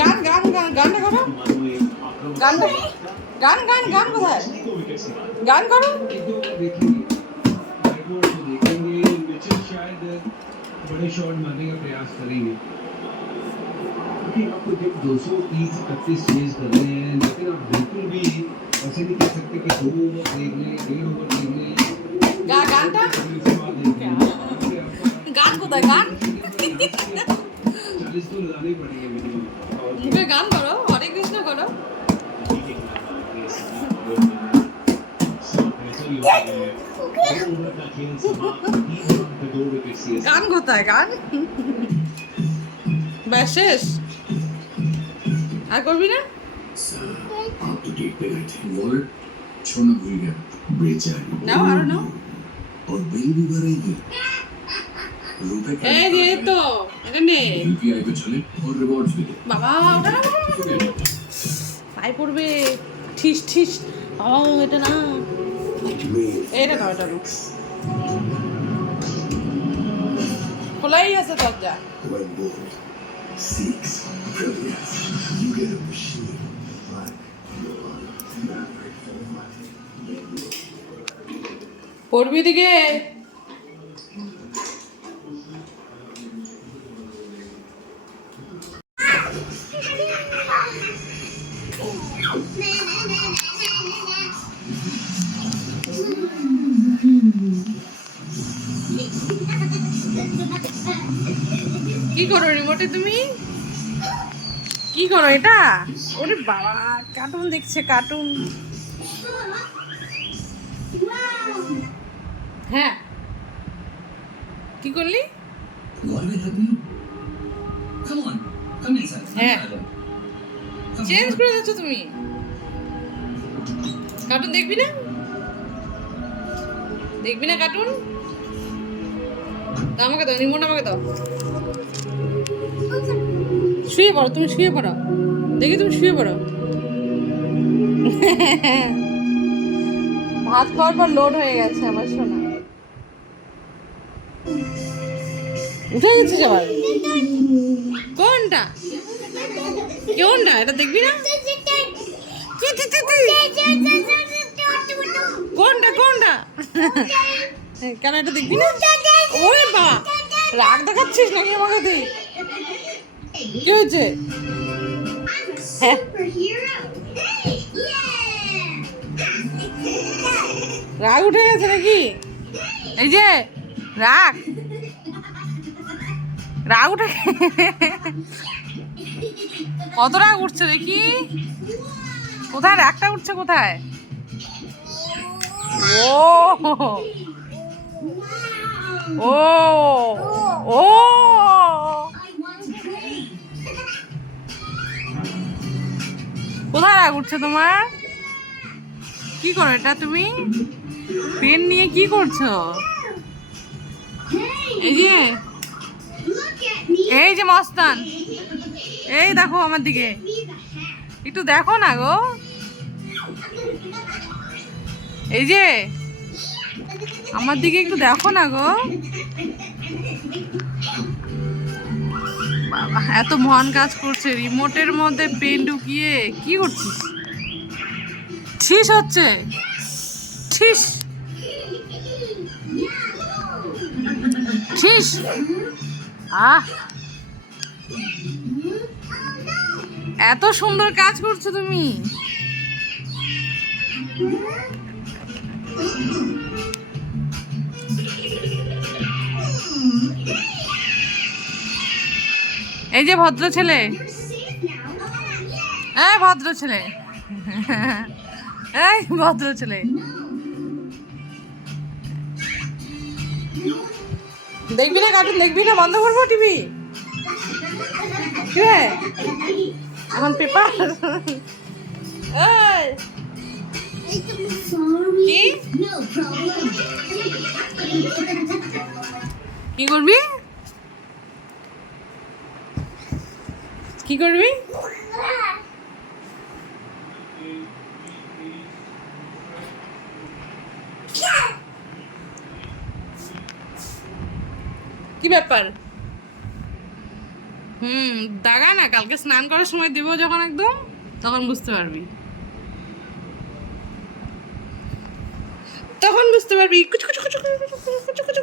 গান গান গান গানটা করো, গানটা গান গান গান কোথায় গান করো। बड़े शॉट मारने का प्रयास करेंगे लेकिन आपको जब 230-31 चेज कर रहे हैं लेकिन आप बिल्कुल भी ऐसे नहीं कह सकते कि 2 ओवर देख लें 1.5 ओवर देख लें গানটা গান কোথায় গান 40 तो लगाने ही पड़ेंगे मिनिमम মুখে গান করো, হরে কৃষ্ণ করো। গান কোথায় গান? ব্যাস শেষ, আর করবি না? छोड़ना भूल गया बेचारी নাও আরো নাও। और बिल भी भरेगी रुपए का এই যে তো এটা নে यूपीआई पे चले और रिवॉर्ड्स भी दे বাবা, ওটা না পাই পড়বে, ঠিস ঠিস। ও এটা না, এটা না, এটা না, খোলাই আছে দরজা। When bold seeks brilliance you get a machine like your favorite পড়বি দিকে। কি করো রিমোটে তুমি? কি করো এটা? ওরে বাবা, কার্টুন দেখছে, কার্টুন। হ্যাঁ, কি করলি? হ্যাঁ, চেঞ্জ করে দিচ্ছ তুমি। কার্টুন দেখবি না? দেখবি না কার্টুন? তা আমাকে দাও, রিমোট আমাকে দাও। শুয়ে পড়ো, তুমি শুয়ে পড়ো, দেখি তুমি শুয়ে পড়ো। ভাত খাওয়ার পর লোড হয়ে গেছে আমার সোনা, উঠে গেছিস আবার। কোনটা কোনটা এটা দেখবি না? কোনটা কোনটা কেন এটা দেখবি না? ওরে বা, রাগ দেখাচ্ছিস নাকি আমাকে তুই? কি হয়েছে? হ্যাঁ, রাগ উঠে গেছে নাকি? এই যে রাগ, রাগ উঠে, কত রাগ উঠছে দেখি? কোথায় রাগটা উঠছে কোথায়? ও ও ও কোথায় রাগ উঠছে তোমার? কি করো এটা তুমি? পেন নিয়ে কি করছো? এই যে, এই যে মস্তান, এই দেখো আমার দিকে, একটু দেখো না গো। এই যে আমার দিকে একটু দেখো না গো। বাবা, এত মহান কাজ করছে, রিমোটের মধ্যে পেন ঢুকিয়ে কি করছিস? ঠিস হচ্ছে, ঠিস ঠিস। আহ, এত সুন্দর কাজ করছো তুমি। এই যে ভদ্র ছেলে, এই ভদ্র ছেলে, এই ভদ্র ছেলে, দেখবি না কার্টুন? দেখবি না? বন্ধ করবো টিভি? এখন পেপার। কি কি করবি? কি করবি? কি ব্যাপার? দাগা না, কালকে স্নান করার সময় দেবো যখন একদম, তখন বুঝতে পারবি, তখন বুঝতে পারবি। কুচু কুচু কুচু কুচু কুচু কুচু কুচু